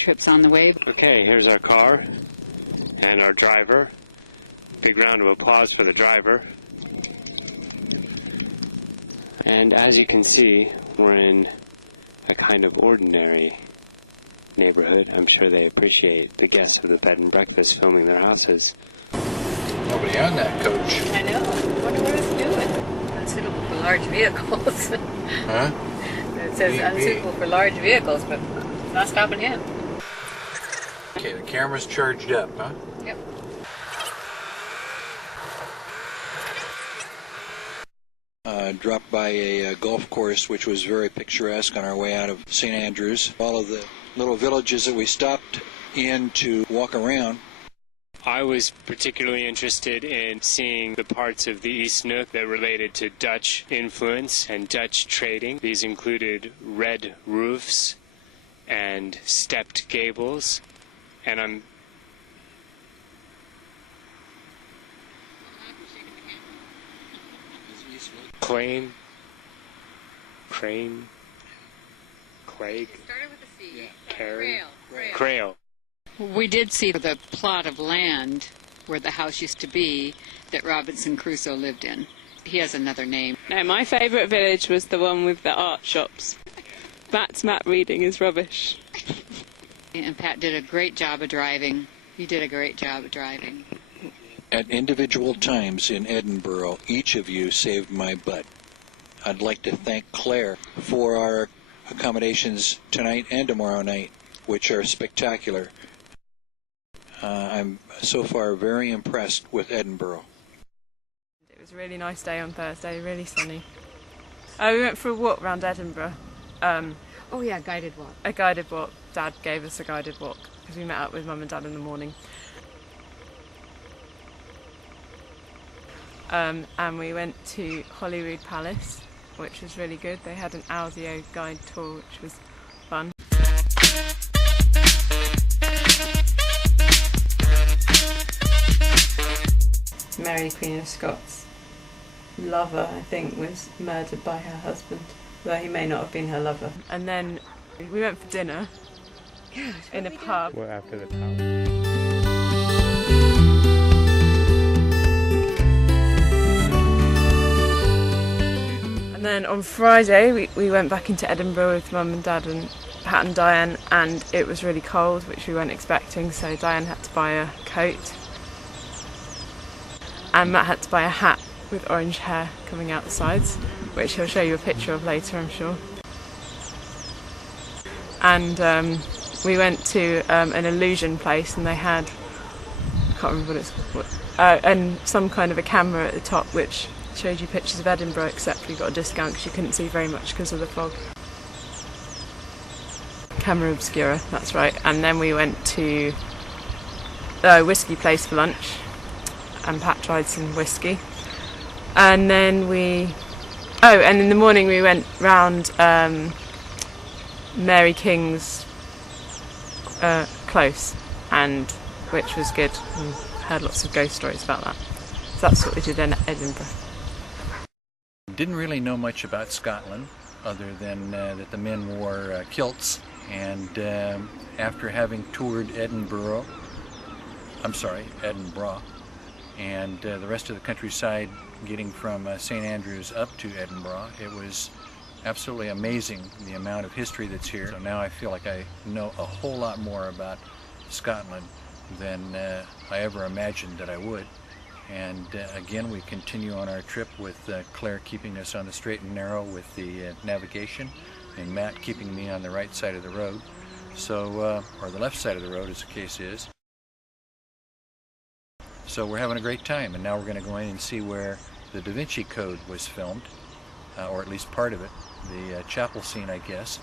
trips on the way. Okay, here's our car and our driver. Big round of applause for the driver. And as you can see, we're in a kind of ordinary neighborhood. I'm sure they appreciate the guests of the bed and breakfast filming their houses. Nobody on that coach. I know. I wonder what it's doing. Unsuitable for large vehicles. Huh? It says unsuitable for large vehicles, but it's not stopping him. Okay, the camera's charged up, huh? Yep. Dropped by a golf course which was very picturesque on our way out of St. Andrews. All of the little villages that we stopped in to walk around. I was particularly interested in seeing the parts of the East Nook that related to Dutch influence and Dutch trading. These included red roofs and stepped gables, and I'm Crane, Craig, Crail. We did see the plot of land where the house used to be that Robinson Crusoe lived in. He has another name. No, my favourite village was the one with the art shops. Matt's map reading is rubbish. And Pat did a great job of driving. He did a great job of driving. At individual times in Edinburgh, each of you saved my butt. I'd like to thank Claire for our accommodations tonight and tomorrow night, which are spectacular. I'm so far very impressed with Edinburgh. It was a really nice day on Thursday, really sunny. We went for a walk around Edinburgh. Oh yeah, guided walk. A guided walk. Dad gave us a guided walk because we met up with Mum and Dad in the morning. And we went to Holyrood Palace, which was really good. They had an audio guide tour, which was fun. Mary, Queen of Scots' lover, I think, was murdered by her husband, though he may not have been her lover. And then we went for dinner in a pub. Well, after the pub. And then on Friday we went back into Edinburgh with Mum and Dad and Pat and Diane, and it was really cold, which we weren't expecting, so Diane had to buy a coat and Matt had to buy a hat with orange hair coming out the sides, which he'll show you a picture of later, I'm sure. And we went to an illusion place, and they had, I can't remember what it's called, and some kind of a camera at the top which showed you pictures of Edinburgh, except we got a discount because you couldn't see very much because of the fog. Camera obscura, that's right. And then we went to a whiskey place for lunch, and Pat tried some whiskey. And then and in the morning we went round Mary King's close, and which was good, and heard lots of ghost stories about that. So that's what we did in Edinburgh. Didn't really know much about Scotland other than that the men wore kilts, and after having toured Edinburgh, and the rest of the countryside, getting from St. Andrews up to Edinburgh, it was absolutely amazing the amount of history that's here. So now I feel like I know a whole lot more about Scotland than I ever imagined that I would. And again, we continue on our trip with Claire keeping us on the straight and narrow with the navigation, and Matt keeping me on the right side of the road, so or the left side of the road as the case is. So we're having a great time, and now we're going to go in and see where the Da Vinci Code was filmed, or at least part of it, the chapel scene, I guess.